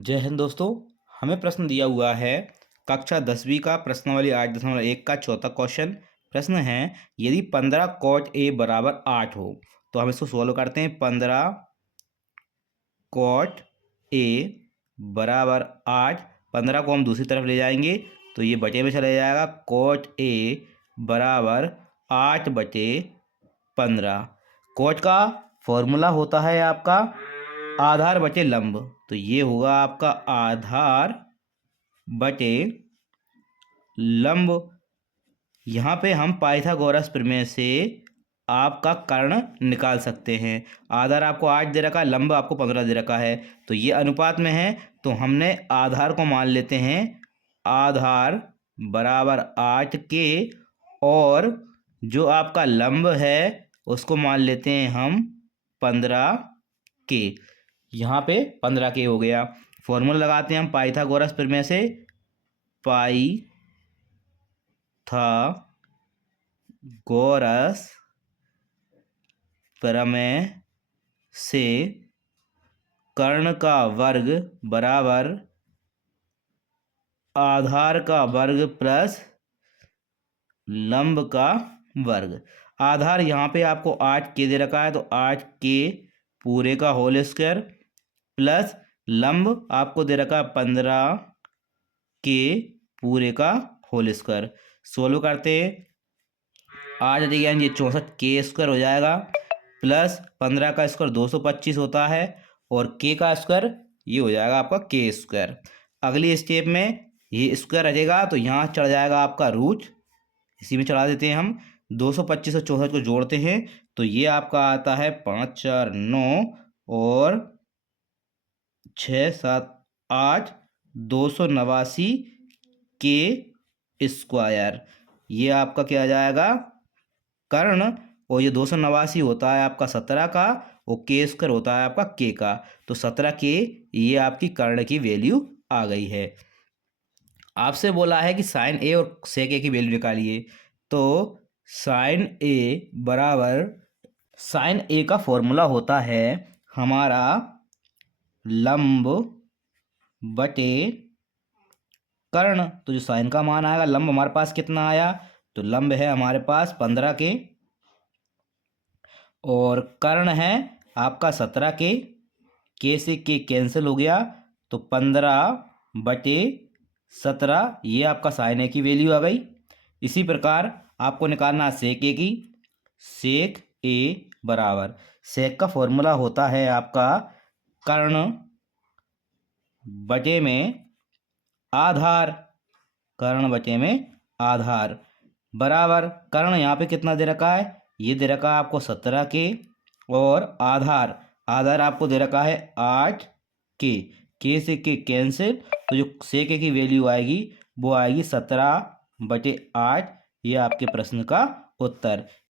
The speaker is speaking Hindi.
जय हिंद दोस्तों। हमें प्रश्न दिया हुआ है कक्षा 10वीं का प्रश्नावली 8.1 का चौथा क्वेश्चन। प्रश्न है यदि 15 कॉट ए बराबर 8 हो तो हम इसको सोल्व करते हैं। 15 कॉट ए बराबर 8, 15 को हम दूसरी तरफ ले जाएंगे तो ये बटे में चला जाएगा। कॉट ए बराबर 8/15। कॉट का फॉर्मूला होता है आपका आधार बटे लंब, तो ये होगा आपका आधार बटे लंब। यहाँ पे हम पाइथागोरस प्रमेय से आपका कर्ण निकाल सकते हैं। आधार आपको 8 दे रखा है, लंब आपको 15 दे रखा है, तो ये अनुपात में है, तो हमने आधार को मान लेते हैं आधार बराबर 8 के, और जो आपका लंब है उसको मान लेते हैं हम 15 के। यहाँ पे 15 के हो गया। फॉर्मूला लगाते हैं हम पाइथागोरस प्रमेय से। पाइथागोरस प्रमेय से कर्ण का वर्ग बराबर आधार का वर्ग प्लस लंब का वर्ग। आधार यहाँ पे आपको 8 के दे रखा है, तो 8 के पूरे का होल स्क्वायर प्लस लंब आपको दे रखा है 15 के पूरे का होल स्क्वायर। सोल्व करते हैं, 8 देखिए ये 64 के स्क्वायर हो जाएगा, प्लस 15 का स्क्वायर 225 होता है, और के का स्क्वायर ये हो जाएगा आपका के स्क्वायर। अगली स्टेप में ये स्क्वायर रहेगा तो यहाँ चढ़ जाएगा आपका रूट, इसी में चढ़ा देते हैं हम। 225 और 64 को जोड़ते हैं तो ये आपका आता है 5 4 9 और 6 7 8 289 के स्क्वायर। ये आपका क्या आ जाएगा कर्ण, और ये 289 होता है आपका 17 का, और के स्क्वायर होता है आपका के का, तो 17 के ये आपकी कर्ण की वैल्यू आ गई है। आपसे बोला है कि साइन ए और सेक ए की वैल्यू निकालिए, तो साइन ए बराबर, साइन ए का फॉर्मूला होता है हमारा लंब बटे कर्ण। तो जो साइन का मान आएगा, लंब हमारे पास कितना आया, तो लंब है हमारे पास 15 के, और कर्ण है आपका 17 के से के कैंसिल हो गया, तो 15/17 ये आपका साइन ए की वैल्यू आ गई। इसी प्रकार आपको निकालना है सेक ए की। सेक ए बराबर, सेक का फॉर्मूला होता है आपका कर्ण बटे में आधार, कर्ण बटे में आधार बराबर, कर्ण यहाँ पे कितना दे रखा है, ये दे रखा है आपको 17 के, और आधार, आधार आपको दे रखा है 8 के से के कैंसिल, तो जो सेक की वैल्यू आएगी वो आएगी 17/8। ये आपके प्रश्न का उत्तर।